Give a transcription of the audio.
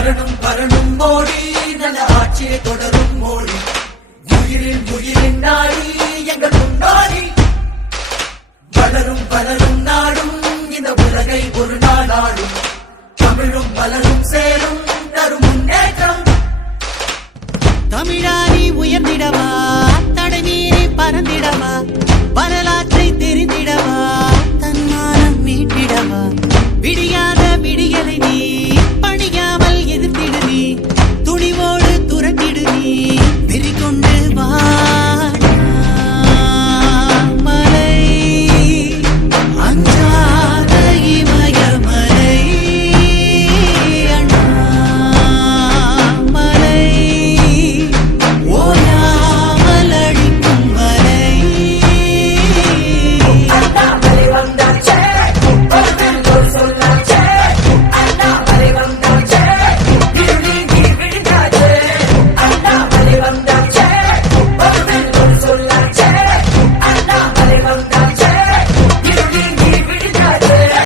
வரணும் வரணும் மோடி நல்ல ஆட்சியை தொடரும் மோடி உயிரின் உயிரின் நாடி எங்கள் முன்னாடி வளரும் வளரும் நாடும் இந்த உலகை ஒரு நாளாடும் தமிழும் வளரும் சேரும் தரும் முன்னேற்றம் தமிழாரி உயர்ந்திடவா தடை மீறி பறந்திடவா வரலாற்றை தெரிந்திடவா தன்மானம் மீட்டிடவா விடியாத விடியலை நீ